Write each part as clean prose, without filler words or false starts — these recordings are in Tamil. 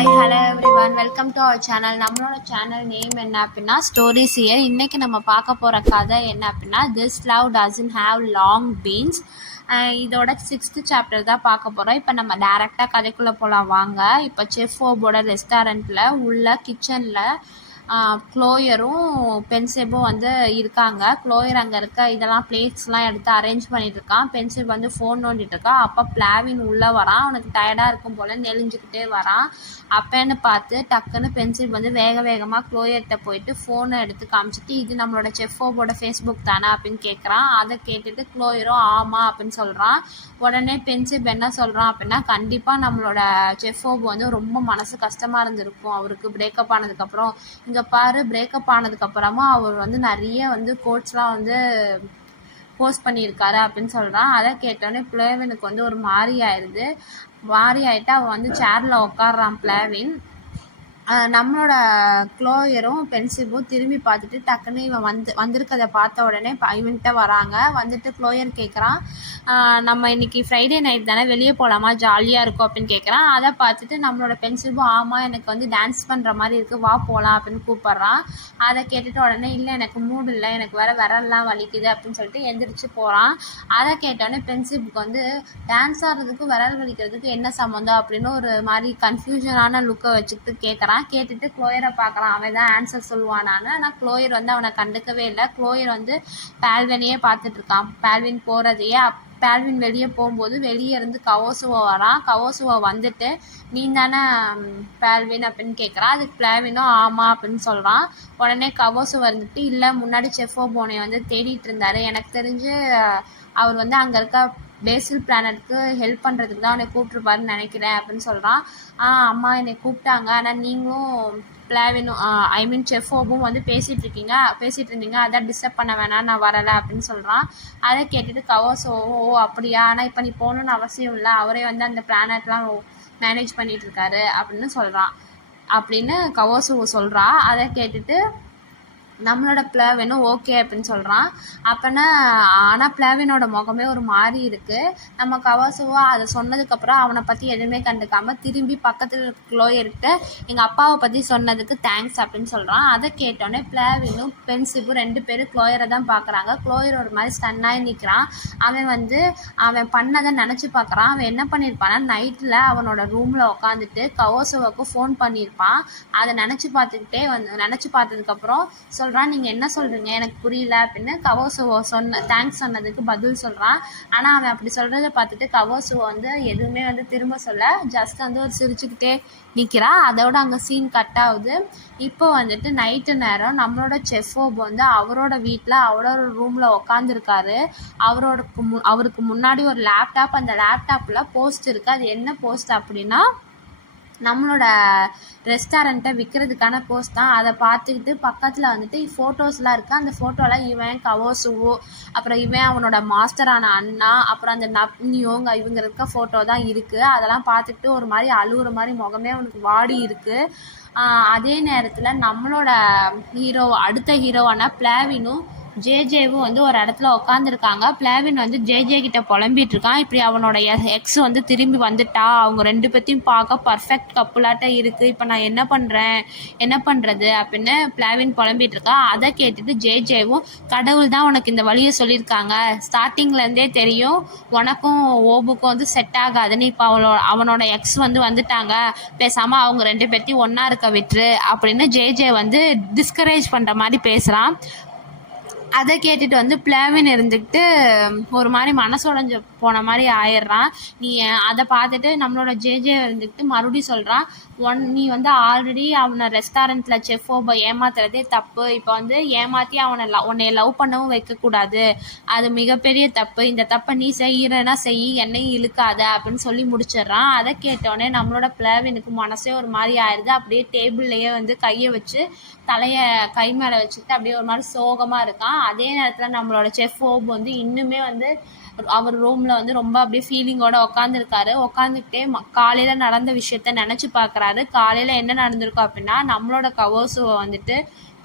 Hi hello everyone, welcome to our channel. நம்மளோட சேனல் நேம் என்ன அப்படின்னா ஸ்டோரிஸ் இயர். இன்றைக்கி நம்ம பார்க்க போகிற கதை என்ன அப்படின்னா this love doesn't have long beans. இதோட 6th சாப்டர் தான் பார்க்க போகிறோம். இப்போ நம்ம டேரெக்டாக கதைக்குள்ளே போகலாம் வாங்க. இப்போ செஃப் ஓபோட ரெஸ்டாரண்ட்டில் உள்ள கிச்சனில் க்ளோயரும் பென்சிபும் வந்து இருக்காங்க. க்ளோயர் அங்கே இருக்க இதெல்லாம் பிளேட்ஸ்லாம் எடுத்து அரேஞ்ச் பண்ணிட்டு இருக்கான். பென்சிப் வந்து ஃபோன் நோண்டிட்டு இருக்கான். அப்போ பிளாவின் உள்ளே வரான். அவனுக்கு டயர்டாக இருக்கும் போல் நெளிஞ்சிக்கிட்டே வரான். அப்போன்னு பார்த்து டக்குன்னு பென்சிப் வந்து வேகமாக க்ளோயர்கிட்ட போயிட்டு ஃபோனை எடுத்து காமிச்சிட்டு இது நம்மளோட செஃப்போட ஃபேஸ்புக் தானே அப்படின்னு கேட்குறான். அதை கேட்டுட்டு க்ளோயரும் ஆமாம் அப்படின்னு சொல்கிறான். உடனே பென்சிப் என்ன சொல்கிறான் அப்படின்னா, கண்டிப்பாக நம்மளோட செஃப்போபு வந்து ரொம்ப மனசு கஷ்டமாக இருந்திருக்கும் அவருக்கு பிரேக்கப் ஆனதுக்கப்புறம். இங்கே பாரு, பிரேக்கப் ஆனதுக்கப்புறமா அவர் வந்து நிறைய வந்து கோட்ஸ்லாம் வந்து போஸ்ட் பண்ணியிருக்காரு அப்படின்னு சொல்கிறான். அதை கேட்டோடனே பிளேவினுக்கு வந்து ஒரு மாறி ஆகிட்டு அவன் வந்து சேரில் உட்காடுறான் பிளேவின். நம்மளோட க்ளோயரும் பென்சிபும் திரும்பி பார்த்துட்டு டக்குன்னு இவன் வந்திருக்கதை பார்த்த உடனே இவன்கிட்ட வராங்க. வந்துட்டு க்ளோயர் கேட்குறான், நம்ம இன்னைக்கு ஃப்ரைடே நைட் தானே, வெளியே போகலாமா, ஜாலியாக இருக்கும் அப்படின்னு கேட்குறான். அதை பார்த்துட்டு நம்மளோட பென்சிபும் ஆமாம் எனக்கு வந்து டான்ஸ் பண்ணுற மாதிரி இருக்குது, வா போகலாம் அப்படின்னு கூப்பிட்றான். அதை கேட்டுட்டு உடனே இல்லை எனக்கு மூடு இல்லை, எனக்கு விரல்லாம் வலிக்குது அப்படின்னு சொல்லிட்டு எந்திரிச்சு போகிறான். அதை கேட்டோடனே பென்சிபுக்கு வந்து டான்ஸ் ஆடுறதுக்கும் விரல் வலிக்கிறதுக்கு என்ன சம்மந்தம் அப்படின்னு ஒரு மாதிரி கன்ஃபியூஷனான லுக்கை வச்சுக்கிட்டு கேட்குறான். கேட்டுட்டு க்ளோயரை பார்க்கலாம், அவன் தான் ஆன்சர் சொல்லுவானான்னு. ஆனால் க்ளோயர் வந்து அவனை கண்டுக்கவே இல்லை. க்ளோயர் வந்து பால்வினையே பார்த்துட்டு இருக்கான், பால்வின் போகிறதையே. பால்வின் வெளியே போகும்போது வெளியே இருந்து கவோசுவா வரான். கவோசுவா வந்துட்டு நீ தானே பால்வின் அப்படின்னு கேட்குறான். அதுக்கு பிளாவினும் ஆமாம் அப்படின்னு சொல்கிறான். உடனே கவோசுவா வந்துட்டு இல்லை, முன்னாடி செஃப்போபோனை வந்து தேடிட்டு இருந்தார், எனக்கு தெரிஞ்சு அவர் வந்து அங்கே இருக்க பேசில் பிளானட்க்கு ஹெல்ப் பண்ணுறதுக்கு தான் அவனை கூப்பிட்ருப்பாருன்னு நினைக்கிறேன் அப்படின்னு சொல்கிறான். அம்மா என்னை கூப்பிட்டாங்க, ஆனால் நீங்களும் பிளாவினும் ஐ மீன் செஃப்போபும் வந்து பேசிகிட்டு இருந்தீங்க, அதான் டிஸ்டர்ப் பண்ண வேணாம், நான் வரலை அப்படின்னு சொல்கிறான். அதை கேட்டுட்டு கவோசோ ஓ அப்படியா, ஆனால் இப்போ நீ போகணுன்னு அவசியம் இல்லை, அவரே வந்து அந்த பிளானட்லாம் மேனேஜ் பண்ணிகிட்ருக்காரு அப்படின்னு சொல்கிறான் அப்படின்னு கவோசோ சொல்கிறா. அதை கேட்டுட்டு நம்மளோட பிளாவினும் ஓகே அப்படின்னு சொல்கிறான். அப்போனா ஆனால் பிளாவினோட முகமே ஒரு மாதிரி இருக்குது. நம்ம கவாசுவா அதை சொன்னதுக்கப்புறம் அவனை பற்றி எதுவுமே கண்டுக்காமல் திரும்பி பக்கத்தில் க்ளோயர்கிட்ட எங்கள் அப்பாவை பற்றி சொன்னதுக்கு தேங்க்ஸ் அப்படின்னு சொல்கிறான். அதை கேட்டோடனே பிளாவினும் பென்சிபும் 2 பேரும் க்ளோயரை தான் பார்க்குறாங்க. க்ளோயர் ஒரு மாதிரி ஸ்டன்னாகி நிற்கிறான். அவன் பண்ணதை நினச்சி பார்க்குறான். அவன் என்ன பண்ணியிருப்பான்னா, நைட்டில் அவனோட ரூமில் உட்காந்துட்டு கவோசுவாவுக்கு ஃபோன் பண்ணியிருப்பான். அதை நினச்சி பார்த்ததுக்கப்புறம் சொல்கிறான், நீங்கள் என்ன சொல்கிறீங்க எனக்கு புரியல அப்படின்னு. கவோசுவோ தேங்க்ஸ் சொன்னதுக்கு பதில் சொல்கிறான். ஆனால் அவன் அப்படி சொல்கிறத பார்த்துட்டு கவோசுவோ வந்து எதுவுமே வந்து திரும்ப சொல்ல, ஜஸ்ட் வந்து ஒரு சிரிச்சுக்கிட்டே நிற்கிறா. அதோட அங்கே சீன் கட் ஆகுது. இப்போ வந்துட்டு நைட்டு நேரம் நம்மளோட செஃப்போபு வந்து அவரோட வீட்டில் அவரோட ரூமில் உட்காந்துருக்காரு. அவருக்கு முன்னாடி ஒரு லேப்டாப், அந்த லேப்டாப்பில் போஸ்ட் இருக்குது. அது என்ன போஸ்ட் அப்படின்னா, நம்மளோட ரெஸ்டாரண்ட்டை விற்கிறதுக்கான போஸ்ட் தான். அதை பார்த்துக்கிட்டு பக்கத்தில் வந்துட்டு ஃபோட்டோஸ்லாம் இருக்குது. அந்த ஃபோட்டோவில் இவன் கவோசுவோ, அப்புறம் இவன் அவனோட மாஸ்டரான அண்ணா, அப்புறம் அந்த நப்னியோங்க இவங்க இருக்க ஃபோட்டோ தான் இருக்குது. அதெல்லாம் பார்த்துக்கிட்டு ஒரு மாதிரி அழுகுற மாதிரி முகமே அவனுக்கு வாடி இருக்குது. அதே நேரத்தில் நம்மளோட அடுத்த ஹீரோவான பிளாவினும் ஜேஜேவும் வந்து ஒரு இடத்துல உட்காந்துருக்காங்க. பிளாவின் வந்து ஜேஜே கிட்ட புலம்பிட்டு இருக்கான். இப்படி அவனோட எக்ஸ் வந்து திரும்பி வந்துட்டா, அவங்க 2 பேர்த்தையும் பார்க்க பர்ஃபெக்ட் கப்புலாட்ட இருக்குது, இப்போ நான் என்ன பண்ணுறது அப்படின்னு பிளாவின் புலம்பிட்டு இருக்கான். அதை கேட்டுட்டு ஜேஜேவும், கடவுள் தான் உனக்கு இந்த வழியை சொல்லியிருக்காங்க, ஸ்டார்டிங்லேருந்தே தெரியும் உனக்கும் ஓபுக்கும் வந்து செட் ஆகாதுன்னு, இப்போ அவனோட எக்ஸ் வந்து வந்துட்டாங்க, பேசாமல் அவங்க 2 பேர்த்தையும் ஒன்றா இருக்க விட்டுரு அப்படின்னு ஜேஜே வந்து டிஸ்கரேஜ் பண்ணுற மாதிரி பேசுகிறான். அதை கேட்டுட்டு வந்து பிளாவின் இருந்துக்கிட்டு ஒரு மாதிரி மனசுடைஞ்ச போன மாதிரி ஆயிடுறான். அதை பார்த்துட்டு நம்மளோட ஜேஜே இருந்துக்கிட்டு மறுபடியும் சொல்கிறான், நீ வந்து ஆல்ரெடி அவனை ரெஸ்டாரண்ட்டில் செஃப்போபை ஏமாத்துறதே தப்பு, இப்போ வந்து ஏமாற்றி உன்னை லவ் பண்ணவும் வைக்கக்கூடாது, அது மிகப்பெரிய தப்பு, இந்த தப்பை நீ செய்கிறனா என்னையும் இழுக்காத அப்படின்னு சொல்லி முடிச்சிடுறான். அதை கேட்டோடனே நம்மளோட பிளாவினுக்கு மனசே ஒரு மாதிரி ஆயிடுது. அப்படியே டேபிள்லேயே வந்து கையை வச்சு தலையை கை மேலே வச்சுட்டு அப்படியே ஒரு மாதிரி சோகமாக இருக்கான். அதே நேரத்தில் நம்மளோட செஃப்போபு வந்து இன்னுமே வந்து அவர் ரூமில் வந்து ரொம்ப அப்படியே ஃபீலிங்கோட உட்காந்துக்கிட்டே காலையில் நடந்த விஷயத்த நினச்சி பார்க்குறாரு. காலையில் என்ன நடந்திருக்கும் அப்படின்னா, நம்மளோட கவோசுவை வந்துட்டு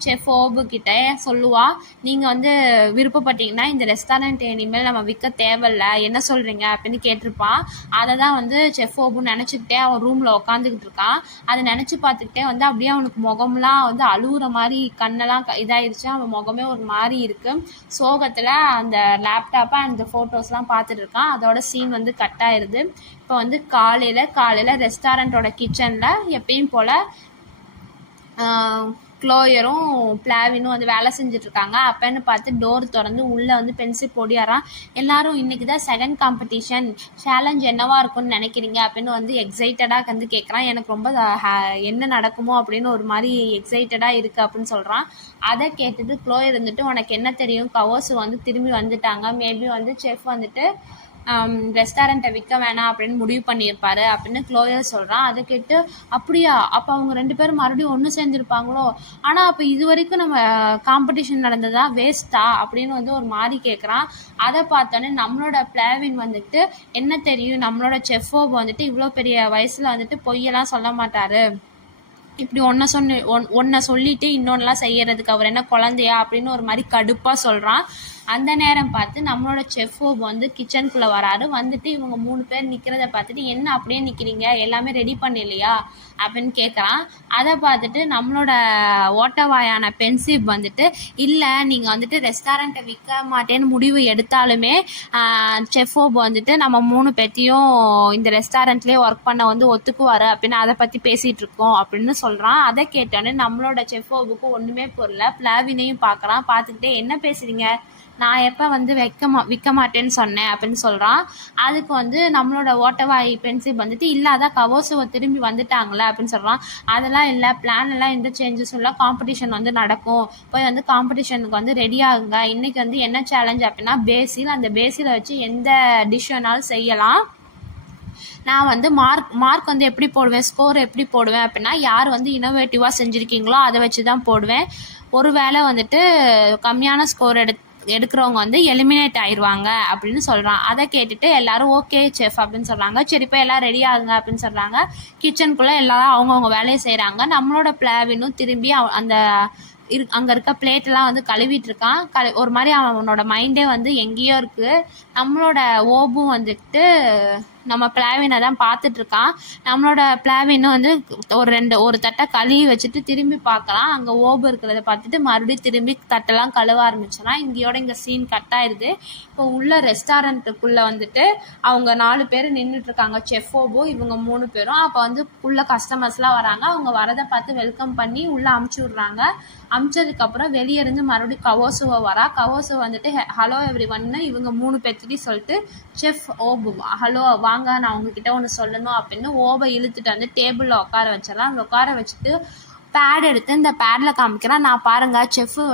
செஃப் ஓபு கிட்ட சொல்லுவா, நீங்கள் வந்து விருப்பப்பட்டீங்கன்னா இந்த ரெஸ்டாரண்ட் இனிமேல் நம்ம விற்க தேவையில்ல, என்ன சொல்கிறீங்க அப்படின்னு கேட்டிருப்பான். அதை தான் வந்து செஃப் ஓபு நினச்சிக்கிட்டே அவன் ரூமில் உக்காந்துக்கிட்டு இருக்கான். அதை நினச்சி பார்த்துக்கிட்டே வந்து அப்படியே அவனுக்கு முகம்லாம் வந்து அழுகுற மாதிரி கண்ணெல்லாம் இதாகிடுச்சு. அவன் முகமே ஒரு மாதிரி இருக்குது. சோகத்தில் அந்த லேப்டாப்பை அந்த ஃபோட்டோஸ்லாம் பார்த்துட்டு இருக்கான். அதோட சீன் வந்து கட் ஆயிடுது. இப்போ வந்து காலையில் ரெஸ்டாரண்ட்டோட கிச்சனில் எப்பயும் போல் க்ளோயரும் பிளாவினும் வந்து வேலை செஞ்சிட்ருக்காங்க. அப்போன்னு பார்த்து டோர் திறந்து உள்ளே வந்து பென்சில் பொடியாரான். எல்லோரும் இன்றைக்கி தான் செகண்ட் காம்படிஷன், சேலஞ்ச் என்னவாக இருக்கும்னு நினைக்கிறீங்க அப்படின்னு வந்து எக்ஸைட்டடாக வந்து கேட்குறான். எனக்கு ரொம்ப என்ன நடக்குமோ அப்படின்னு ஒரு மாதிரி எக்ஸைட்டடாக இருக்குது அப்படின்னு சொல்கிறான். அதை கேட்டுட்டு க்ளோயர் இருந்துட்டு, உனக்கு என்ன தெரியும், கவோசு வந்து திரும்பி வந்துட்டாங்க, மேபி வந்து செஃப் வந்துட்டு ரெஸ்டாரண்ட்டை விற்க வேணாம் அப்படின்னு முடிவு பண்ணியிருப்பாரு அப்படின்னு க்ளோயர் சொல்கிறான். அதை கேட்டு, அப்படியா, அப்போ அவங்க 2 பேரும் மறுபடியும் ஒன்று சேர்ந்துருப்பாங்களோ, ஆனால் அப்போ இது வரைக்கும் நம்ம காம்படிஷன் நடந்ததா வேஸ்ட்டா அப்படின்னு வந்து ஒரு மாதிரி கேட்குறான். அதை பார்த்தோன்னே நம்மளோட பிளாவின் வந்துட்டு, என்ன தெரியும், நம்மளோட செஃப்போ வந்துட்டு இவ்வளோ பெரிய வயசில் வந்துட்டு பொய்யெல்லாம் சொல்ல மாட்டார், இப்படி ஒன்றை சொல்லிவிட்டு இன்னொன்றுலாம் செய்யறதுக்கு அவர் என்ன குழந்தையா அப்படின்னு ஒரு மாதிரி கடுப்பாக சொல்கிறான். அந்த நேரம் பார்த்து நம்மளோட செஃப் ஓப் வந்து கிச்சனுக்குள்ளே வராரு. வந்துட்டு இவங்க 3 பேர் நிற்கிறத பார்த்துட்டு, என்ன அப்படியே நிற்கிறீங்க, எல்லாமே ரெடி பண்ணலையா அப்படின்னு கேட்குறான். அதை பார்த்துட்டு நம்மளோட ஓட்டவாயான பென்சிப் வந்துட்டு, இல்லை நீங்கள் வந்துட்டு ரெஸ்டாரண்ட்டை விற்க மாட்டேன்னு முடிவு எடுத்தாலுமே செஃப் ஓப் வந்துட்டு நம்ம 3 பேர்த்தையும் இந்த ரெஸ்டாரண்ட்லேயே ஒர்க் பண்ண வந்து ஒத்துக்குவார் அப்படின்னு அதை பற்றி பேசிகிட்டு இருக்கோம் அப்படின்னு சொல்கிறான். அதை கேட்டோன்னே நம்மளோட செஃப் ஓபுக்கு ஒன்றுமே புரியல. பிளாவினையும் பார்க்குறான். பார்த்துக்கிட்டே, என்ன பேசுகிறீங்க, நான் எப்போ வந்து விற்க மாட்டேன்னு சொன்னேன் அப்படின்னு சொல்கிறான். அதுக்கு வந்து நம்மளோட ஓட்டவாய் பென்சில் வந்துட்டு, இல்லை அதான் கவோசுவை திரும்பி வந்துட்டாங்களே அப்படின்னு சொல்கிறான். அதெல்லாம் இல்லை, பிளான் எல்லாம் எந்த சேஞ்சஸும் இல்லை, காம்படிஷன் வந்து நடக்கும், போய் வந்து காம்படிஷனுக்கு வந்து ரெடி ஆகுங்க. இன்றைக்கி வந்து என்ன சேலஞ்ச் அப்படின்னா பேசில், அந்த பேசிலை வச்சு எந்த டிஷ் வேணாலும் செய்யலாம். நான் வந்து மார்க் வந்து எப்படி போடுவேன், ஸ்கோர் எப்படி போடுவேன் அப்படின்னா, யார் வந்து இனோவேட்டிவாக செஞ்சுருக்கீங்களோ அதை வச்சு தான் போடுவேன். ஒரு வேளை வந்துட்டு கம்மியான ஸ்கோர் எடுக்கிறவங்க வந்து எலிமினேட் ஆயிடுவாங்க அப்படின்னு சொல்கிறான். அதை கேட்டுட்டு எல்லாரும் ஓகே செஃப் அப்படின்னு சொல்கிறாங்க. சரி இப்போ எல்லாம் ரெடி ஆகுங்க அப்படின்னு சொல்கிறாங்க. கிச்சனுக்குள்ளே எல்லாரும் அவங்கவுங்க வேலையை செய்கிறாங்க. நம்மளோட பிளாவினும் திரும்பி அந்த அங்கே இருக்க பிளேட்டெல்லாம் வந்து கழுவிட்டு இருக்கான். ஒரு மாதிரி அவனோட மைண்டே வந்து எங்கேயோ இருக்குது. நம்மளோட ஓபும் வந்துட்டு நம்ம பிளாவினை தான் பார்த்துட்ருக்கான். நம்மளோட பிளாவினும் வந்து ஒரு தட்டை கழுவி வச்சுட்டு திரும்பி பார்க்கலாம். அங்கே ஓபு இருக்கிறத பார்த்துட்டு மறுபடியும் திரும்பி தட்டெல்லாம் கழுவ ஆரம்பிச்சோன்னா இங்கே சீன் கட் ஆயிடுது. இப்போ உள்ள ரெஸ்டாரண்ட்டுக்குள்ளே வந்துட்டு அவங்க 4 பேர் நின்றுட்டுருக்காங்க, செஃப் ஓபு இவங்க 3 பேரும். அப்போ வந்து உள்ள கஸ்டமர்ஸ்லாம் வராங்க. அவங்க வரதை பார்த்து வெல்கம் பண்ணி உள்ளே அமுச்சு விட்றாங்க. அமிச்சதுக்கப்புறம் வெளியே இருந்து மறுபடியும் கவோசுவை வரா. கவோசுவை வந்துட்டு ஹலோ எவ்ரி ஒன்னு இவங்க 3 பேர்த்திட்டையும் சொல்லிட்டு, செஃப் ஓபு ஹலோ வாங்க, நான் உங்ககிட்ட ஒன்று சொல்லணும் அப்படின்னு ஓபை இழுத்துட்டு வந்து டேபிளில் உட்கார வச்சிடலாம். அங்கே உட்கார வச்சுட்டு பேட் எடுத்து இந்த பேடில் காமிக்கிறான். நான் பாருங்கள் செஃப்பு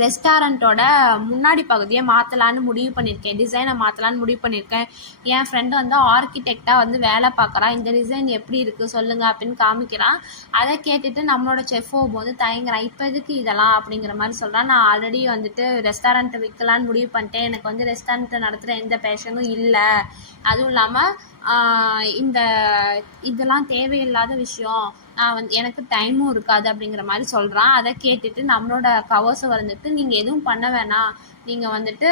ரெஸ்டாரண்ட்டோட முன்னாடி பகுதியை மாற்றலான்னு முடிவு பண்ணியிருக்கேன், டிசைனை மாற்றலான்னு முடிவு பண்ணியிருக்கேன். என் ஃப்ரெண்டு வந்து ஆர்கிடெக்டாக வந்து வேலை பார்க்குறான், இந்த டிசைன் எப்படி இருக்குது சொல்லுங்கள் அப்படின்னு காமிக்கிறான். அதை கேட்டுட்டு நம்மளோட செஃப் ஓபு வந்து தயங்குறான். இப்போ எதுக்கு இதெல்லாம் அப்படிங்கிற மாதிரி சொல்கிறான். நான் ஆல்ரெடி வந்துட்டு ரெஸ்டாரண்ட்டை விற்கலான்னு முடிவு பண்ணிட்டேன், எனக்கு வந்து ரெஸ்டாரண்ட்டை நடத்துகிற எந்த பேஷனும் இல்லை, அதுவும் இல்லாமல் இதெல்லாம் தேவையில்லாத விஷயம், நான் வந்து எனக்கு டைமும் இருக்காது அப்படிங்கிற மாதிரி சொல்கிறான். அதை கேட்டுட்டு நம்மளோட கவர்ஸை வந்துட்டு, நீங்கள் எதுவும் பண்ண வேணாம், நீங்கள் வந்துட்டு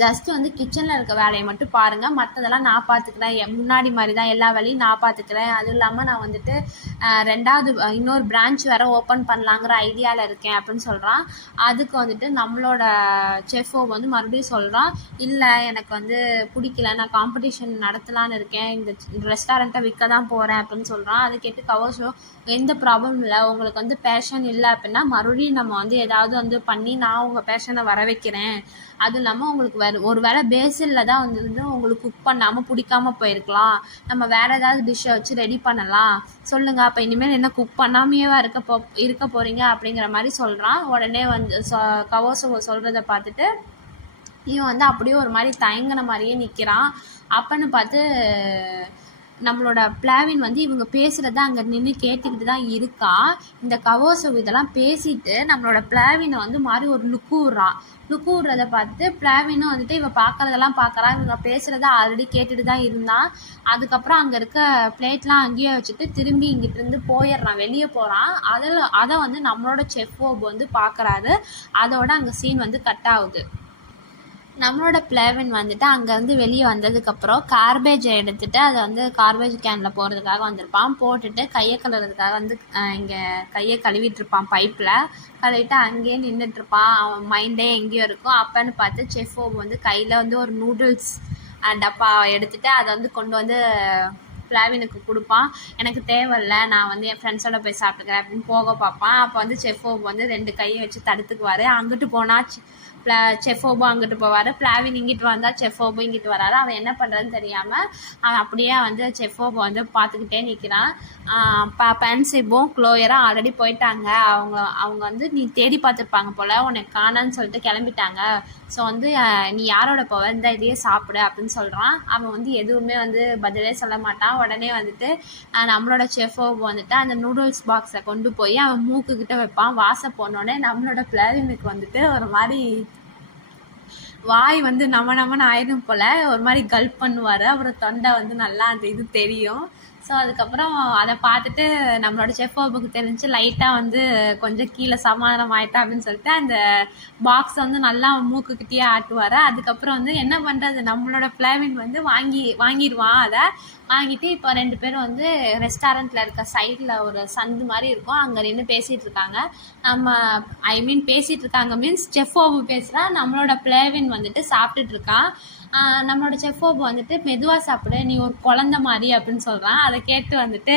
ஜஸ்ட்டு வந்து கிச்சனில் இருக்க வேலையை மட்டும் பாருங்கள், மற்றதெல்லாம் நான் பார்த்துக்கிறேன், முன்னாடி மாதிரி தான் எல்லா வேலையும் நான் பார்த்துக்கிறேன். அதுவும் இல்லாமல் நான் வந்துட்டு இன்னொரு பிரான்ச் வேறு ஓப்பன் பண்ணலாங்கிற ஐடியாவில் இருக்கேன் அப்படின்னு சொல்கிறான். அதுக்கு வந்துட்டு நம்மளோட செஃப்போ வந்து மறுபடியும் சொல்கிறான், இல்லை எனக்கு வந்து பிடிக்கல, நான் காம்படிஷன் நடத்தலான்னு இருக்கேன், இந்த ரெஸ்டாரண்ட்டை விற்க தான் போகிறேன் அப்படின்னு சொல்கிறான். அதை கேட்டு கவர்ஸோ எந்த ப்ராப்ளம் இல்லை, உங்களுக்கு வந்து பேஷன் இல்லை அப்படின்னா மறுபடியும் நம்ம வந்து ஏதாவது வந்து பண்ணி நான் உங்கள் பேஷனை வர வைக்கிறேன். அதுவும் இல்லாமல் உங்களுக்கு ஒரு வேளை பேசிலில் தான் வந்து உங்களுக்கு குக் பண்ணாமல் பிடிக்காமல் போயிருக்கலாம், நம்ம வேறு ஏதாவது டிஷ்ஷை வச்சு ரெடி பண்ணலாம், சொல்லுங்கள், அப்போ இனிமேல் என்ன குக் பண்ணாமையேவா இருக்க போகிறீங்க அப்படிங்கிற மாதிரி சொல்கிறான். உடனே வந்து கவோசோ சொல்கிறத பார்த்துட்டு இவன் வந்து அப்படியே ஒரு மாதிரி தயங்கின மாதிரியே நிற்கிறான். அப்பன்னு பார்த்து நம்மளோட பிளாவின் வந்து இவங்க பேசுகிறத அங்கே நின்று கேட்டுக்கிட்டு தான் இருக்கா. இந்த கவோசோ இதெல்லாம் பேசிட்டு நம்மளோட பிளாவினை வந்து மாதிரி ஒரு லுக்கு விட்றத பார்த்து பிளாவினும் வந்துட்டு இவ பார்க்குறதெல்லாம் பார்க்குறா. இவங்க பேசுகிறத ஆல்ரெடி கேட்டுட்டு தான் இருந்தான். அதுக்கப்புறம் அங்கே இருக்க பிளேட்லாம் அங்கேயே வச்சுட்டு திரும்பி இங்கிட்டிருந்து போயிடுறான், வெளியே போகிறான். அதை வந்து நம்மளோட செஃப் ஓப் வந்து பார்க்குறாரு. அதோட அங்கே சீன் வந்து கட் ஆகுது. நம்மளோட பிளேவின் வந்துட்டு அங்கேருந்து வெளியே வந்ததுக்கப்புறம் கார்பேஜை எடுத்துகிட்டு அதை வந்து கார்பேஜ் கேனில் போகிறதுக்காக வந்திருப்பான். போட்டுட்டு கையை கழுவுறதுக்காக வந்து இங்கே கையை கழுவிட்டுருப்பான். பைப்பில் கழுவிட்டு அங்கேயே நின்றுட்டுருப்பான். அவன் மைண்டே எங்கேயோ இருக்கும். அப்போன்னு பார்த்து செஃப் ஓப் வந்து கையில் வந்து ஒரு நூடுல்ஸ் டப்பா எடுத்துகிட்டு அதை வந்து கொண்டு வந்து பிளாவினுக்கு கொடுப்பான். எனக்கு தேவையில்லை, நான் வந்து என் ஃப்ரெண்ட்ஸோட போய் சாப்பிட்டுக்கிறேன் அப்படின்னு போக பார்ப்பான். அப்போ வந்து செஃப் ஓப் வந்து 2 கையை வச்சு தடுத்துக்குவார். அங்கிட்டு போனால் செஃப் ஓபோ அங்கிட்டு போவார். பிளாவின் இங்கிட்டு வந்தால் செஃப் ஓபோ இங்கிட்டு வராரு. அவன் என்ன பண்ணுறதுன்னு தெரியாமல் அவன் அப்படியே வந்து செஃப் ஓபோ வந்து பார்த்துக்கிட்டே நிற்கிறான். பென்சிப்பும் க்ளோயரும் ஆல்ரெடி போயிட்டாங்க. அவங்க வந்து நீ தேடி பார்த்துருப்பாங்க போல், உனக்கு காணான்னு சொல்லிட்டு கிளம்பிட்டாங்க. ஸோ வந்து நீ யாரோட போவ, இந்த இதையே சாப்பிடு அப்படின்னு சொல்கிறான். அவன் வந்து எதுவுமே வந்து பதிலே சொல்ல மாட்டான். உடனே வந்துட்டு நம்மளோட செஃப் ஓபோ வந்துட்டு அந்த நூடுல்ஸ் பாக்ஸை கொண்டு போய் அவன் மூக்குக்கிட்ட வைப்பான். வாசம் போனோடனே நம்மளோட பிளாவினுக்கு வந்துட்டு ஒரு மாதிரி வாய் வந்து நமன்னு ஆயிடும் போல், ஒரு மாதிரி கல்ப் பண்ணுவார். அப்புறம் தொண்டை வந்து நல்லா அந்த இது தெரியும். ஸோ அதுக்கப்புறம் அதை பார்த்துட்டு நம்மளோட செஃப் ஓபுக்கு தெரிஞ்சு லைட்டாக வந்து கொஞ்சம் கீழே சமாதானம் ஆகிட்டா அப்படின்னு சொல்லிட்டு அந்த பாக்ஸை வந்து நல்லா மூக்குக்கிட்டேயே ஆட்டுவார். அதுக்கப்புறம் வந்து என்ன பண்ணுறது, நம்மளோட பிளாவின் வந்து வாங்கிடுவான். அதை வாங்கிட்டு இப்போ 2 பேரும் வந்து ரெஸ்டாரண்ட்டில் இருக்க சைடில் ஒரு சந்து மாதிரி இருக்கும், அங்கே நின்று பேசிகிட்டு இருக்காங்க. பேசிகிட்டு இருக்காங்க மீன்ஸ் செஃப் ஓபு பேசுகிறா, நம்மளோட பிளேவின் வந்துட்டு சாப்பிட்டுட்டு இருக்கான். நம்மளோட செஃப் ஓபு வந்துட்டு மெதுவாக சாப்பிடு, நீ ஒரு குழந்த மாதிரி அப்படின்னு சொல்கிறான். அதை கேட்டு வந்துட்டு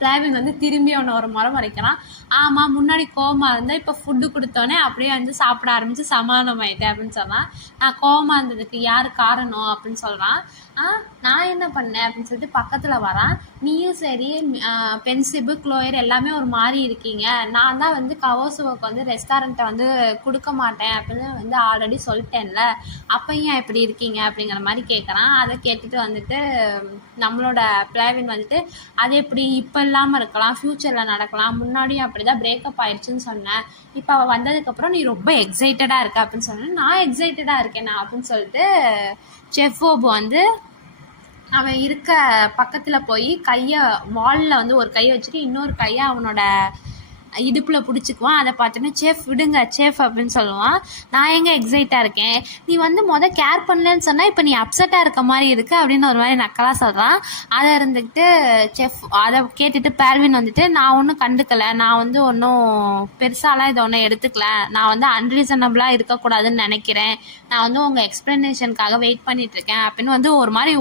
பிளாவின் வந்து திரும்பி அவனை ஒரு முறை மறைக்கிறான். ஆமாம், முன்னாடி கோவமாக இருந்தால் இப்போ ஃபுட்டு கொடுத்தோன்னே அப்படியே வந்து சாப்பிட ஆரம்பித்து சமாதானம் ஆகிட்டேன் அப்படின்னு சொன்னான். நான் கோவமாக இருந்ததுக்கு யார் காரணம் அப்படின்னு சொல்கிறான். நான் என்ன பண்ணேன் அப்படின்னு சொல்லிட்டு பக்கத்தில் வரான். நீயும் சரி பென்சிபு க்ளோயர் எல்லாமே ஒரு மாதிரி இருக்கீங்க. நான் தான் வந்து கவோசுவுக்கு வந்து ரெஸ்டாரண்ட்டை வந்து கொடுக்க மாட்டேன் அப்படின்னு வந்து ஆல்ரெடி சொல்லிட்டேன்ல, அப்போ ஏன் இப்படி இருக்கீங்க அப்படிங்கிற மாதிரி கேட்குறான். அதை கேட்டுட்டு வந்துட்டு நம்மளோட பிளாவின் வந்துட்டு அது எப்படி இப்போ இல்லாமல் இருக்கலாம், ஃப்யூச்சரில் நடக்கலாம், முன்னாடியும் அப்படி தான் பிரேக்கப் ஆயிடுச்சுன்னு சொன்னேன், இப்போ அவள் வந்ததுக்கப்புறம் நீ ரொம்ப எக்ஸைட்டடாக இருக்க அப்படின்னு சொன்னேன். நான் எக்ஸைட்டடாக இருக்கேன் அப்படின்னு சொல்லிட்டு செஃப் ஓபு வந்து அவன் இருக்க பக்கத்தில் போய் கையை வாலில் வந்து ஒரு கையை வச்சுட்டு இன்னொரு கையை அவனோட இடுப்பில் பிடிச்சிக்குவான். அதை பார்த்தோன்னே செஃப் விடுங்க செஃப் அப்படின்னு சொல்லுவான். நான் எங்கே எக்ஸைட்டாக இருக்கேன், நீ வந்து கேர் பண்ணலன்னு சொன்னால் இப்போ நீ அப்செட்டாக இருக்க மாதிரி இருக்குது அப்படின்னு ஒரு மாதிரி நக்கலாக சொல்கிறான். அதை இருந்துக்கிட்டு செஃப் அதை கேட்டுட்டு பேல்வின் வந்துட்டு நான் ஒன்றும் கண்டுக்கலை, நான் வந்து ஒன்றும் பெருசாலாம் இதை ஒன்றும் எடுத்துக்கல, நான் வந்து அன்ரீசனபிளாக இருக்கக்கூடாதுன்னு நினைக்கிறேன், நான் வந்து உங்கள் எக்ஸ்ப்ளனேஷனுக்காக வெயிட் பண்ணிகிட்ருக்கேன் அப்படின்னு வந்து ஒரு மாதிரி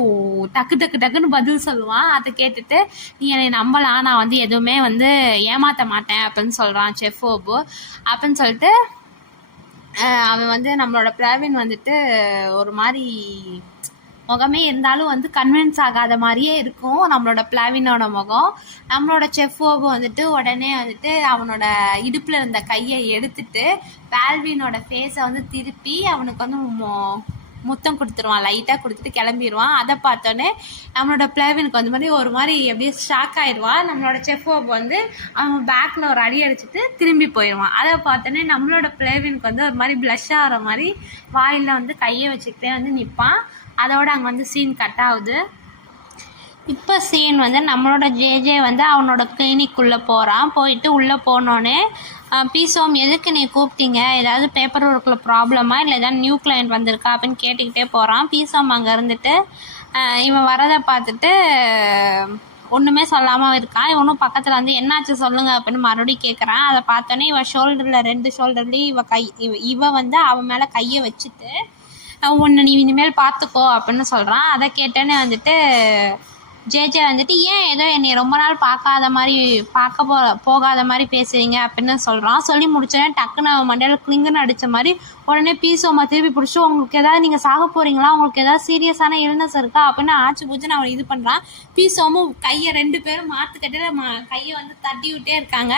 டக்குன்னு பதில் சொல்லுவான். அதை கேட்டுட்டு நீ என்னை நம்பலாம், நான் வந்து எதுவுமே வந்து ஏமாற்ற மாட்டேன் அப்படின்னு சொல்கிறான் செஃப் ஓபு. அப்படின்னு சொல்லிட்டு அவன் வந்து நம்மளோட பிளாவின் வந்துட்டு ஒரு மாதிரி முகமே இருந்தாலும் வந்து கன்வின்ஸ் ஆகாத மாதிரியே இருக்கும் நம்மளோட பிளாவினோட முகம். நம்மளோட செஃப் ஓபு வந்துட்டு உடனே வந்துட்டு அவனோட இடுப்பில் இருந்த கையை எடுத்துட்டு பால்வினோட ஃபேஸை வந்து திருப்பி அவனுக்கு வந்து முத்தம் கொடுத்துருவான், லைட்டாக கொடுத்துட்டு கிளம்பிடுவான். அதை பார்த்தோன்னே நம்மளோட பிளேவினுக்கு வந்து மாதிரி ஒரு மாதிரி எப்படியே ஷாக் ஆயிடுவான். நம்மளோட செஃப் ஓப் வந்து அவன் பேக்கில் ஒரு அடி அடிச்சுட்டு திரும்பி போயிடுவான். அதை பார்த்தோன்னே நம்மளோட பிளேவினுக்கு வந்து ஒரு மாதிரி ப்ளஷ் ஆகிற மாதிரி வாயில் வந்து கையை வச்சுக்கிட்டே வந்து நிற்பான். அதோடு அங்கே வந்து சீன் கட் ஆகுது. இப்போ சீன் வந்து நம்மளோட ஜேஜே வந்து அவனோட கிளினிக்குள்ளே போகிறான். போயிட்டு உள்ளே போனோடனே பீசோம் எதுக்கு நீ கூப்பிட்டீங்க, ஏதாவது பேப்பர் ஒர்க்கில் ப்ராப்ளமா இல்லை ஏதாவது நியூ கிளையண்ட் வந்திருக்கா அப்படின்னு கேட்டுக்கிட்டே போகிறான். பீசோம் அங்கே இருந்துட்டு இவன் வரதை பார்த்துட்டு ஒன்றுமே சொல்லாமல் இருக்கான். இவனும் பக்கத்தில் வந்து என்னாச்சு சொல்லுங்க அப்படின்னு மறுபடியும் கேட்குறான். அதை பார்த்தோன்னே இவன் ஷோல்டரில் 2 ஷோல்டர்லேயும் இவ வந்து அவன் மேலே கையை வச்சுட்டு உன்னை நீ இனிமேல் பார்த்துக்கோ அப்படின்னு சொல்கிறான். அதை கேட்டேன்னு வந்துட்டு ஜேஜே வந்துட்டு ஏன் ஏதோ என்னை ரொம்ப நாள் போகாத மாதிரி பேசுறீங்க அப்படின்னு சொல்கிறான். சொல்லி முடிச்சோடனே டக்குன்னு மண்டையில் கிளிங்குன்னு அடித்த மாதிரி உடனே பீசோமா திருப்பி பிடிச்சி உங்களுக்கு ஏதாவது நீங்கள் சாக போகிறீங்களா, உங்களுக்கு ஏதாவது சீரியஸான இல்னஸ் இருக்கா அப்படின்னு ஆச்சு பூச்சின்னு அவன் இது பண்ணுறான். பீசோமும் கையை 2 பேரும் மாற்றுக்கட்டில் கையை வந்து தட்டி விட்டே இருக்காங்க.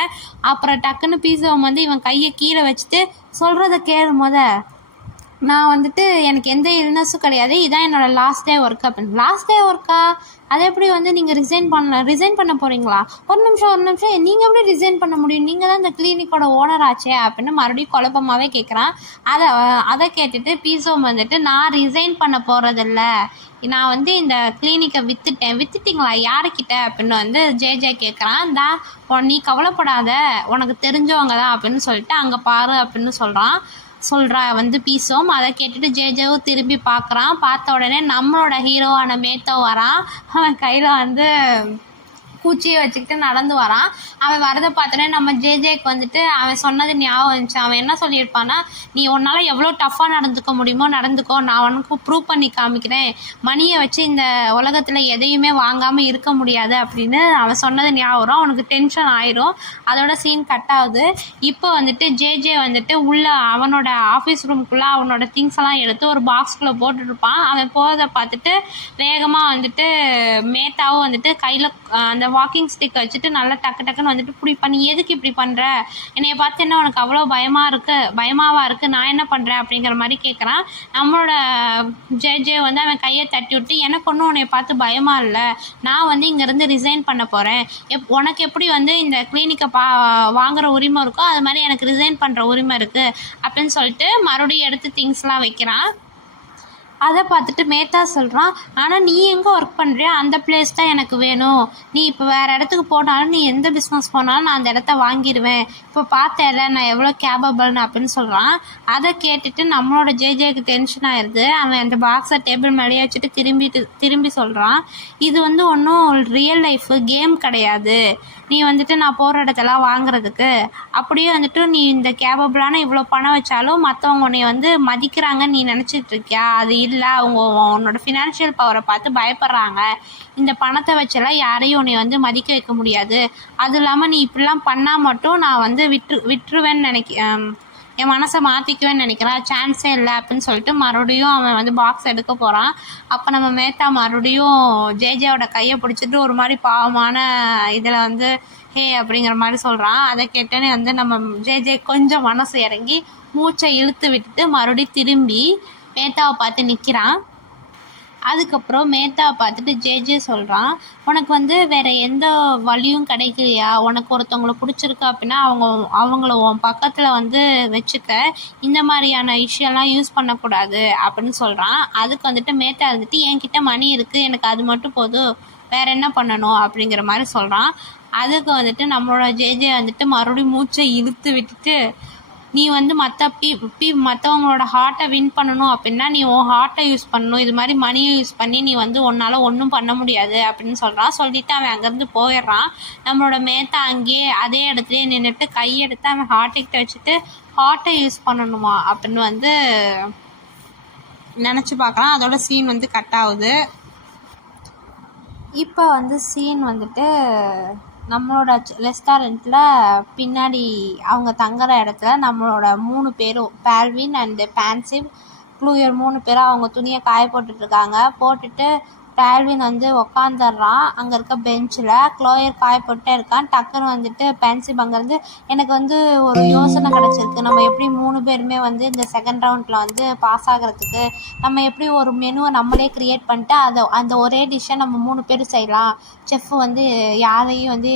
அப்புறம் டக்குன்னு பீசோம் வந்து இவன் கையை கீழே வச்சுட்டு சொல்கிறத கேளு நான் வந்துட்டு எனக்கு எந்த இல்னஸும் கிடையாது, இதான் என்னோடய லாஸ்ட் டே ஒர்க் அப்படின்னு. லாஸ்ட் டே ஒர்க்கா? அதை எப்படி வந்து நீங்கள் ரிசைன் பண்ண போகிறீங்களா? ஒரு நிமிஷம் நீங்கள் எப்படி ரிசைன் பண்ண முடியும்? நீங்கள் தான் இந்த கிளினிக்கோட ஓனர் ஆச்சே அப்படின்னு மறுபடியும் குழப்பமாகவே கேட்குறான். அதை கேட்டுட்டு பீசோம் வந்துட்டு, நான் ரிசைன் பண்ண போகிறதில்ல, நான் வந்து இந்த கிளினிக்கை விற்றுட்டிங்களா யாருக்கிட்ட அப்படின்னு வந்து ஜே கேட்குறான். நீ கவலைப்படாத, உனக்கு தெரிஞ்சவங்க தான் அப்படின்னு சொல்லிட்டு அங்கே பாரு அப்படின்னு சொல்கிறா வந்து பீசோம். அதை கேட்டுட்டு ஜேவும் திரும்பி பார்க்குறான். பார்த்த உடனே நம்மளோட ஹீரோவான மேத்தோ வரான். அவன் கையில் வந்து பூச்சியை வச்சுக்கிட்டு நடந்து வரான். அவன் வரதை பார்த்தோன்னே நம்ம ஜேக்கு வந்துட்டு அவன் சொன்னது ஞாபகம் வந்துச்சு. அவன் என்ன சொல்லியிருப்பான்னா, நீ உன்னால் எவ்வளோ டஃப்பாக நடந்துக்க முடியுமோ நடந்துக்கோ, நான் உனக்கு ப்ரூவ் பண்ணி காமிக்கிறேன், மணியை வச்சு இந்த உலகத்தில் எதையுமே வாங்காமல் இருக்க முடியாது அப்படின்னு அவன் சொன்னது ஞாபகம். அவனுக்கு டென்ஷன் ஆயிரும். அதோட சீன் கட் ஆகுது. இப்போ வந்துட்டு ஜே வந்துட்டு உள்ள அவனோட ஆஃபீஸ் ரூம்குள்ளே அவனோட திங்ஸ் எல்லாம் எடுத்து ஒரு பாக்ஸ்குள்ளே போட்டுருப்பான். அவன் போகிறத பார்த்துட்டு வேகமாக வந்துட்டு மேத்தாவும் வந்துட்டு கையில் அந்த வாக்கிங் ஸ்டிக் வச்சுட்டு நல்லா டக்குன்னு வந்துட்டு இப்படி பண்ணி எதுக்கு இப்படி பண்ணுற, என்னைய பார்த்து என்ன உனக்கு அவ்வளோ பயமாவா இருக்குது, நான் என்ன பண்ணுறேன் அப்படிங்கிற மாதிரி கேட்குறான். நம்மளோட ஜே வந்து அவன் கையை தட்டி விட்டு, எனக்கு ஒன்றும் உன்னை பார்த்து பயமாக இல்லை, நான் வந்து இங்கேருந்து ரிசைன் பண்ண போகிறேன், உனக்கு எப்படி வந்து இந்த கிளினிக்கை வாங்குகிற உரிமை இருக்கோ அது மாதிரி எனக்கு ரிசைன் பண்ணுற உரிமை இருக்குது அப்படின்னு சொல்லிட்டு மறுபடியும் எடுத்து திங்ஸ்லாம் வைக்கிறான். அதை பார்த்துட்டு மேத்தா சொல்கிறான், ஆனால் நீ எங்கே ஒர்க் பண்ணுறியோ அந்த பிளேஸ் தான் எனக்கு வேணும், நீ இப்போ வேறு இடத்துக்கு போனாலும் நீ எந்த பிஸ்னஸ் போனாலும் நான் அந்த இடத்த வாங்கிடுவேன், இப்போ பார்த்தேன்ல நான் எவ்வளோ கேபபிள்னு அப்படின்னு சொல்கிறான். அதை கேட்டுட்டு நம்மளோட ஜேக்கு டென்ஷன் ஆயிடுது. அவன் அந்த பாக்ஸை டேபிள் மேலேயே வச்சுட்டு திரும்பி சொல்கிறான், இது வந்து ஒன்றும் ரியல் லைஃபு கேம் கிடையாது, நீ வந்துட்டு நான் போகிற இடத்தெல்லாம் வாங்குறதுக்கு, அப்படியே வந்துட்டு நீ இந்த கேபபிளான இவ்வளோ பணம் வச்சாலும் மற்றவங்க உன்னை வந்து மதிக்கிறாங்கன்னு நீ நினச்சிட்டு இருக்கியா? அது இல்லை, அவங்க உன்னோட ஃபினான்ஷியல் பவரை பார்த்து பயப்படுறாங்க, இந்த பணத்தை வச்செல்லாம் யாரையும் உன்னை வந்து மதிக்க வைக்க முடியாது, அதுவும் இல்லாமல் நீ இப்படிலாம் பண்ணால் மட்டும் நான் வந்து விட்டுருவேன்னு என் மனசை மாற்றிக்குவேன்னு நினைக்கிறேன், சான்ஸே இல்லை அப்படின்னு சொல்லிட்டு மறுபடியும் அவன் வந்து பாக்ஸ் எடுக்க போகிறான். அப்போ நம்ம மேத்தா மறுபடியும் ஜேவோட கையை பிடிச்சிட்டு ஒரு மாதிரி பாவமான இதில் வந்து ஹே அப்படிங்கிற மாதிரி சொல்கிறான். அதை கேட்டேன்னு வந்து நம்ம ஜே கொஞ்சம் மனசு இறங்கி மூச்சை இழுத்து விட்டுட்டு மறுபடியும் திரும்பி மேத்தாவை பார்த்து நிற்கிறான். அதுக்கப்புறம் மேத்தாவை பார்த்துட்டு ஜே சொல்கிறான், உனக்கு வந்து வேறு எந்த வழியும் கிடைக்கலையா, உனக்கு ஒருத்தவங்களை பிடிச்சிருக்கு அப்படின்னா அவங்கள உன் பக்கத்தில் வந்து வச்சுக்க, இந்த மாதிரியான விஷயம்லாம் யூஸ் பண்ணக்கூடாது அப்படின்னு சொல்கிறான். அதுக்கு வந்துட்டு மேத்தா வந்துட்டு என்கிட்ட மணி இருக்குது, எனக்கு அது மட்டும் போதும், வேறு என்ன பண்ணணும் அப்படிங்கிற மாதிரி சொல்கிறான். அதுக்கு வந்துட்டு நம்மளோட ஜே வந்துட்டு மறுபடியும் மூச்சை இழுத்து விட்டுட்டு, நீ வந்து மற்றவங்களோட ஹார்ட்டை வின் பண்ணணும் அப்படின்னா நீ உன் ஹார்ட்டை யூஸ் பண்ணணும், இது மாதிரி மணியை யூஸ் பண்ணி நீ வந்து உன்னால் ஒன்றும் பண்ண முடியாது அப்படின்னு சொல்கிறான். சொல்லிவிட்டு அவன் அங்கேருந்து போயிடுறான். நம்மளோட மேத்தா அங்கேயே அதே இடத்துலையே நின்றுட்டு கையெடுத்து அவன் ஹார்ட்டுக்கிட்ட வச்சுட்டு ஹார்ட்டை யூஸ் பண்ணணுமா அப்படின்னு வந்து நினச்சி பார்க்குறான். அதோட சீன் வந்து கட் ஆகுது. இப்போ வந்து சீன் வந்துட்டு நம்மளோட ரெஸ்டாரண்ட்டில் பின்னாடி அவங்க தங்குற இடத்துல நம்மளோட 3 பேரும் பால்வின் அண்டு பான்சிவ் க்ளூயர் 3 பேரும் அவங்க துணியை காய போட்டுட்ருக்காங்க. போட்டுட்டு பால்வின் வந்து உக்காந்துடுறான் அங்கே இருக்க பெஞ்சில். க்ளோயர் காய போட்டே இருக்கான். டக்குன்னு வந்துட்டு பான்சிவ் அங்கேருந்து, எனக்கு வந்து ஒரு யோசனை கிடச்சிருக்கு, நம்ம எப்படி 3 பேருமே வந்து இந்த செகண்ட் ரவுண்டில் வந்து பாஸ் ஆகிறதுக்கு நம்ம எப்படி ஒரு மெனுவை நம்மளே க்ரியேட் பண்ணிட்டு அந்த ஒரே டிஷ்ஷை நம்ம 3 பேரும் செய்யலாம், செஃப் வந்து யாரையும் வந்து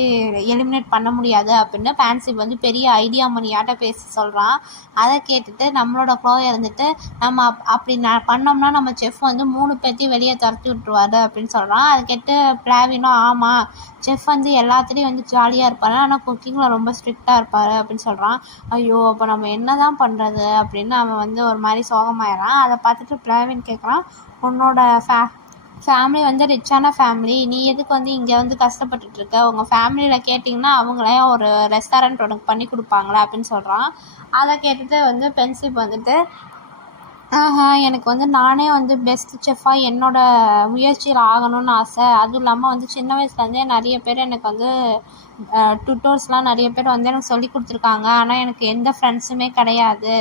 எலிமினேட் பண்ண முடியாது அப்படின்னு பான்சிவ் வந்து பெரிய ஐடியா மணியாட்ட பேசி சொல்கிறான். அதை கேட்டுட்டு நம்மளோட க்ளோயர் இருந்துட்டு, நம்ம அப்படி பண்ணோம்னா நம்ம செஃப் வந்து 3 பேர்த்தையும் வெளியே துரத்தி விட்டுருவார் அப்படின்னு சொல்கிறான். அது கேட்டு பிளாவினும், ஆமாம் செஃப் வந்து எல்லாத்துலேயும் வந்து ஜாலியாக இருப்பார், ஆனால் குக்கிங்கில் ரொம்ப ஸ்ட்ரிக்டாக இருப்பார் அப்படின்னு சொல்கிறான். ஐயோ அப்போ நம்ம என்ன தான் பண்ணுறது அப்படின்னு அவன் வந்து ஒரு மாதிரி சோகமாயிடறான். அதை பார்த்துட்டு பிளாவின் கேட்குறான், உன்னோட ஃபேமிலி வந்து ரிச்சான ஃபேமிலி, நீ எதுக்கு வந்து இங்கே வந்து கஷ்டப்பட்டுட்ருக்க, உங்கள் ஃபேமிலியில் கேட்டிங்கன்னா அவங்களே ஒரு ரெஸ்டாரண்ட் உனக்கு பண்ணி கொடுப்பாங்களே அப்படின்னு சொல்கிறான். அதை கேட்டுட்டு வந்து பென்சிவ் வந்துட்டு, எனக்கு வந்து நானே வந்து பெஸ்ட் செஃப்பாக என்னோடய முயற்சியில் ஆகணும்னு ஆசை, அதுவும் இல்லாமல் வந்து சின்ன வயசுலேருந்தே நிறைய பேர் எனக்கு வந்து டுட்டோர்ஸ்லாம் நிறைய பேர் வந்து எனக்கு சொல்லி கொடுத்துருக்காங்க, ஆனால் எனக்கு எந்த ஃப்ரெண்ட்ஸுமே கிடையாது,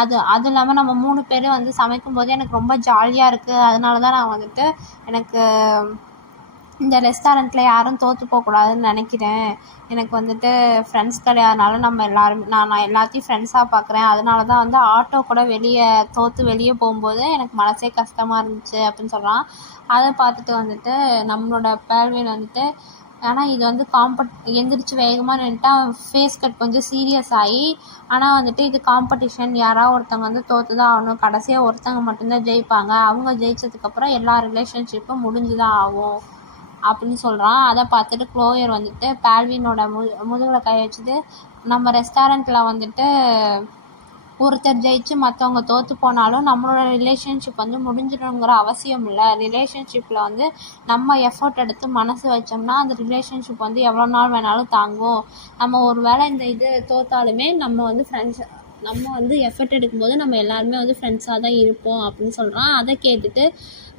அதுவும் இல்லாமல் நம்ம 3 பேரும் வந்து சமைக்கும்போது எனக்கு ரொம்ப ஜாலியாக இருக்குது, அதனால தான் நான் வந்துட்டு எனக்கு இந்த ரெஸ்டாரண்ட்டில் யாரும் தோற்று போகக்கூடாதுன்னு நினைக்கிறேன். எனக்கு வந்துட்டு ஃப்ரெண்ட்ஸ் கிடையாதனால நான் எல்லாத்தையும் ஃப்ரெண்ட்ஸாக பார்க்குறேன். அதனால தான் வந்து ஆட்டோ கூட வெளியே போகும்போது எனக்கு மனசே கஷ்டமாக இருந்துச்சு அப்படின்னு சொல்கிறான். அதை பார்த்துட்டு வந்துட்டு நம்மளோட பேல்வின் வந்துட்டு ஆனால் இது வந்து எந்திரிச்சு வேகமாக நின்றுட்டு அவன் ஃபேஸ் கட் கொஞ்சம் சீரியஸ் ஆகி, ஆனால் வந்துட்டு இது காம்படிஷன், யாராவது ஒருத்தவங்க வந்து தோற்று தான் ஆகணும், கடைசியாக ஒருத்தவங்க மட்டும்தான் ஜெயிப்பாங்க, அவங்க ஜெயிச்சதுக்கப்புறம் எல்லா ரிலேஷன்ஷிப்பும் முடிஞ்சு தான் ஆகும் அப்படின்னு சொல்கிறான். அதை பார்த்துட்டு க்ளோயர் வந்துட்டு பேல்வினோட முதுகில் கை வச்சுட்டு, நம்ம ரெஸ்டாரண்ட்டில் வந்துட்டு ஒருத்தர் ஜெயிச்சு மற்றவங்க தோற்று போனாலும் நம்மளோட ரிலேஷன்ஷிப் வந்து முடிஞ்சிடணுங்கிற அவசியம் இல்லை. ரிலேஷன்ஷிப்பில் வந்து நம்ம எஃபர்ட் எடுத்து மனசு வச்சோம்னா அந்த ரிலேஷன்ஷிப் வந்து எவ்வளோ நாள் வேணாலும் தாங்கும். நம்ம ஒரு வேளை இந்த இது தோற்றாலுமே நம்ம வந்து எஃபர்ட் எடுக்கும்போது நம்ம எல்லாருமே வந்து ஃப்ரெண்ட்ஸாக தான் இருப்போம் அப்படின்னு சொல்கிறான். அதை கேட்டுட்டு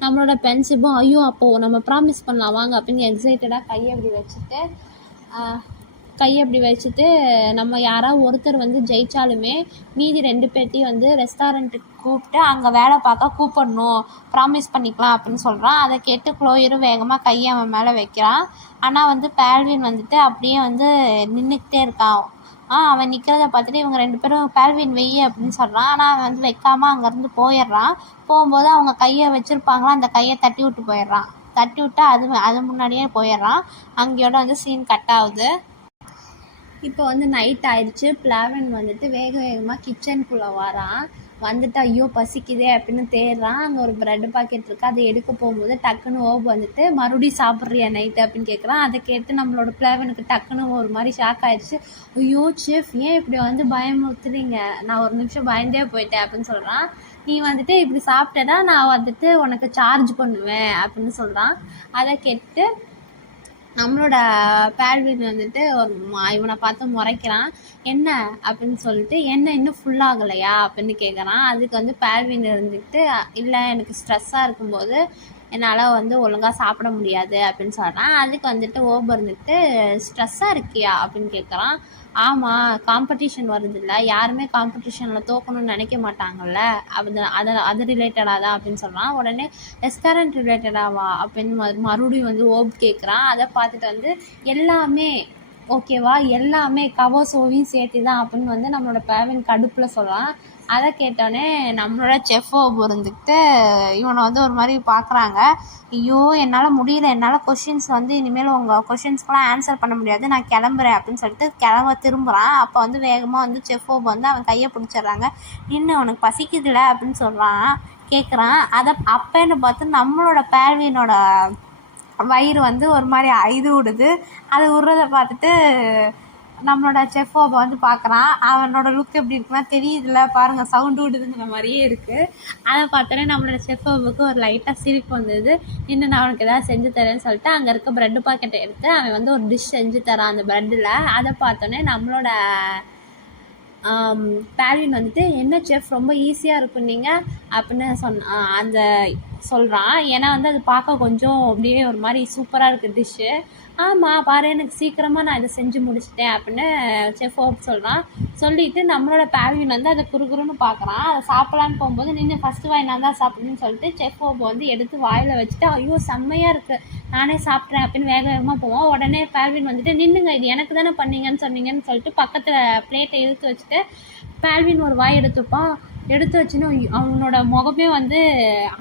நம்மளோட ஃப்ரெண்ட்ஷிப்பும் ஐயோ அப்போது நம்ம ப்ராமிஸ் பண்ணலாம் வாங்க அப்படின்னு எக்ஸைட்டடாக கையை அப்படி வச்சுட்டு நம்ம யாராவது ஒருத்தர் வந்து ஜெயித்தாலுமே மீதி 2 பேர்த்தையும் வந்து ரெஸ்டாரண்ட்டுக்கு கூப்பிட்டு அங்கே வேலை பார்க்க கூப்பிடணும், ப்ராமிஸ் பண்ணிக்கலாம் அப்படின்னு சொல்கிறான். அதை கேட்டு க்ளோயரும் வேகமாக கையை அவன் மேலே வைக்கிறான். ஆனால் வந்து பேல்வின் வந்துட்டு அப்படியே வந்து நின்றுக்கிட்டே இருக்கான். அவன் நிற்கிறத பார்த்துட்டு இவங்க 2 பேரும் பேல்வின் வெய்ய அப்படின்னு சொல்கிறான். ஆனால் அவன் வந்து வைக்காமல் அங்கேருந்து போயிடுறான். போகும்போது அவங்க கையை வச்சுருப்பாங்களா, அந்த கையை தட்டி விட்டு அது முன்னாடியே போயிடுறான். அங்கேயோட வந்து சீன் கட் ஆகுது. இப்போ வந்து நைட் ஆயிடுச்சு. பிளாவன் வந்துட்டு வேகமாக கிச்சனுக்குள்ளே வரான். வந்துட்டு ஐயோ பசிக்குதே அப்படின்னு தேடுறான். அங்கே ஒரு ப்ரெட் பாக்கெட் இருக்குது. அதை எடுக்க போகும்போது டக்குன்னு வந்துட்டு மறுபடியும் சாப்பிட்றியா நைட்டு அப்படின்னு கேட்குறான். அதை கேட்டு நம்மளோட பிளாவனுக்கு டக்குன்னு ஒரு மாதிரி ஷாக் ஆயிடுச்சு. ஐயோ செஃப் ஏன் இப்படி வந்து பயமுறுத்துறீங்க, நான் ஒரு நிமிஷம் பயந்தே போயிட்டேன் அப்படின்னு சொல்கிறான். நீ வந்துட்டு இப்படி சாப்பிட்டேன்னா நான் வந்துட்டு உனக்கு சார்ஜ் பண்ணுவேன் அப்படின்னு சொல்கிறான். அதை கேட்டு நம்மளோட பேல்வின் வந்துட்டு இவனை பார்த்து முறைக்கிறான். என்ன அப்படின்னு சொல்லிட்டு, என்ன இன்னும் ஃபுல்லாகலையா அப்படின்னு கேட்குறான். அதுக்கு வந்து பேல்வின் இருந்துக்கிட்டு, இல்லை எனக்கு ஸ்ட்ரெஸ்ஸாக இருக்கும்போது என்னால் வந்து ஒழுங்காக சாப்பிட முடியாது அப்படின்னு சொல்கிறான். அதுக்கு வந்துட்டு இருந்துட்டு ஸ்ட்ரெஸ்ஸாக இருக்கியா அப்படின்னு கேட்குறான். ஆமாம், காம்படிஷன் வருதுல்ல, யாருமே காம்படிஷனில் தோக்கணும்னு நினைக்க மாட்டாங்கல்ல, அது ரிலேட்டடாக தான் அப்படின்னு சொல்கிறான். உடனே ரெஸ்டாரண்ட் ரிலேட்டடாவா அப்படின்னு மறுபடியும் வந்து கேட்குறான். அதை பார்த்துட்டு வந்து எல்லாமே ஓகேவா, எல்லாமே கவர்ஸோவையும் சேர்த்து தான் அப்படின்னு வந்து நம்மளோட பேவன் கடுப்பில் சொல்கிறான். அதை கேட்டோடனே நம்மளோட செஃப்போ இருந்துக்கிட்டு இவனை வந்து ஒரு மாதிரி பார்க்குறாங்க. ஐயோ என்னால் முடியல, என்னால் கொஷின்ஸ் வந்து இனிமேல் உங்கள் கொஷின்ஸ்க்கெலாம் ஆன்சர் பண்ண முடியாது, நான் கிளம்புறேன் அப்படின்னு சொல்லிட்டு திரும்புகிறான். அப்போ வந்து வேகமாக வந்து செஃப்போ வந்து அவன் கையை பிடிச்சிட்றாங்க. நின்று அவனுக்கு பசிக்குதுல அப்படின்னு சொல்கிறான். கேட்குறான். அப்போன்னு பார்த்து நம்மளோட பேல்வினோட வயிறு வந்து ஒரு மாதிரி ஐது விடுது. அது விடுறத பார்த்துட்டு நம்மளோட செஃப்போவை வந்து பார்க்குறான். அவனோட லுக் எப்படி இருக்குன்னா தெரியுதுல பாருங்கள், சவுண்டு விடுதுங்கிற மாதிரியே இருக்குது. அதை பார்த்தோன்னே நம்மளோட செஃப்போவுக்கு ஒரு லைட்டாக சிரிப்பு வந்தது. இன்னும் நான் அவனுக்கு எதாவது செஞ்சு தரேன்னு சொல்லிட்டு அங்கே இருக்க ப்ரெட்டு பாக்கெட்டை எடுத்து அவன் வந்து ஒரு டிஷ் செஞ்சு தரான் அந்த ப்ரெட்டில். அதை பார்த்தோன்னே நம்மளோட பேல்வின் வந்துட்டு, என்ன செஃப் ரொம்ப ஈஸியாக இருக்கும் நீங்கள் அப்படின்னு அந்த சொல்கிறான். ஏன்னா வந்து அது பார்க்க கொஞ்சம் அப்படியே ஒரு மாதிரி சூப்பராக இருக்குது டிஷ்ஷு. ஆமாம் பாரு, எனக்கு சீக்கிரமாக நான் இதை செஞ்சு முடிச்சிட்டேன் அப்படின்னு செஃப் சொல்கிறான். சொல்லிவிட்டு நம்மளோட பேல்வின் வந்து அதை குறுகுறுன்னு பார்க்குறான். அதை சாப்பிட்லான்னு போகும்போது நின்று ஃபஸ்ட்டு வாய் நான் தான் சாப்பிட்ணுன்னு சொல்லிட்டு செஃப் வந்து எடுத்து வாயில் வச்சுட்டு ஐயோ செம்மையாக இருக்குது, நானே சாப்பிட்றேன் அப்படின்னு வேகமாக போவோம். உடனே பேல்வின் வந்துட்டு, நின்றுங்க இது எனக்கு தானே பண்ணீங்கன்னு சொன்னீங்கன்னு சொல்லிட்டு பக்கத்தில் பிளேட்டை இழுத்து வச்சுட்டு பேல்வின் ஒரு வாய் எடுத்துப்பான். எடுத்து வச்சுன்னு அவனோட முகமே வந்து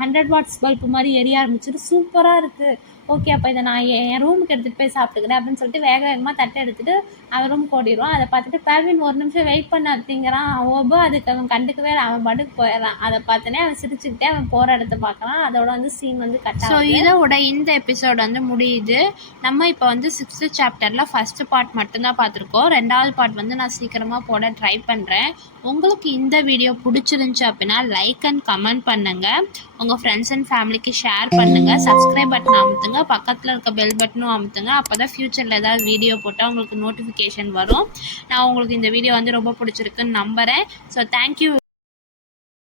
100 வாட்ஸ் பல்பு மாதிரி எரிய ஆரம்பிச்சிட்டு சூப்பராக இருக்குது. ஓகே அப்போ இதை நான் என் ரூமுக்கு எடுத்துகிட்டு போய் சாப்பிட்டுக்கிறேன் அப்படின்னு சொல்லிட்டு வேகமாக தட்டை எடுத்துகிட்டு அவன் ரூமுக்கு ஓடிடுவான். அதை பார்த்துட்டு பேல்வின் ஒரு நிமிஷம் வெயிட் பண்ண அப்படிங்கிறான். அதுக்கு அவன் கண்டுக்கவே அவன் படுக்கு போயிடுறான். அதை பார்த்தோன்னே அவன் சிரிச்சுக்கிட்டே அவன் போகிற இடத்த பார்க்குறான். அதோட வந்து சீன் வந்து ஸோ இதோட இந்த எபிசோட் வந்து முடியுது. நம்ம இப்போ வந்து 6th சாப்டரில் ஃபஸ்ட்டு பார்ட் மட்டும்தான் பார்த்துருக்கோம். 2வது பார்ட் வந்து நான் சீக்கிரமாக போட ட்ரை பண்ணுறேன். உங்களுக்கு இந்த வீடியோ பிடிச்சிருந்துச்சு அப்படின்னா லைக் அண்ட் கமெண்ட் பண்ணுங்கள், உங்கள் ஃப்ரெண்ட்ஸ் அண்ட் ஃபேமிலிக்கு ஷேர் பண்ணுங்கள், சப்ஸ்கிரைப் பட்டன் அமுத்துங்க, பக்கத்தில் இருக்க பெல் பட்டனும் அமுத்துங்க. அப்போ தான் ஃப்யூச்சரில் ஏதாவது வீடியோ போட்டால் உங்களுக்கு நோட்டிஃபிகேஷன் வரும். நான் உங்களுக்கு இந்த வீடியோ வந்து ரொம்ப பிடிச்சிருக்குன்னு நம்புகிறேன். So thank you.